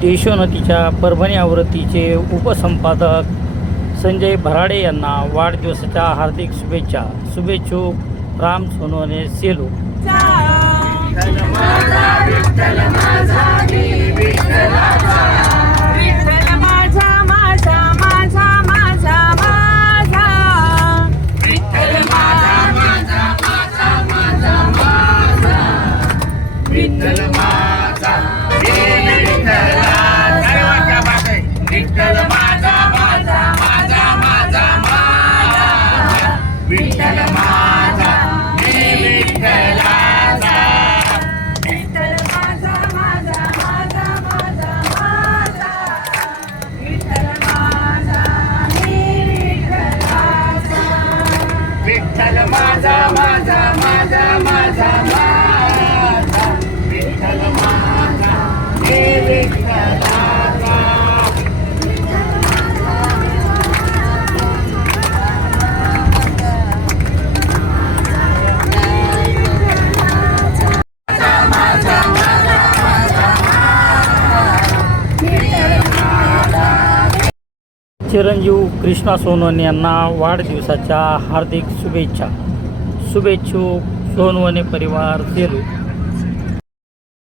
देशोन्नतीच्या परभणी आवृत्तीचे उपसंपादक संजय भराडे यांना वाढदिवसाच्या हार्दिक शुभेच्छा. शुभेच्छुक राम सोनवणे, सेलू. चिरंजीव कृष्णा सोनवणे यांना वाढदिवसाच्या हार्दिक शुभेच्छा. शुभेच्छुक सोनवणे परिवार, सेलू.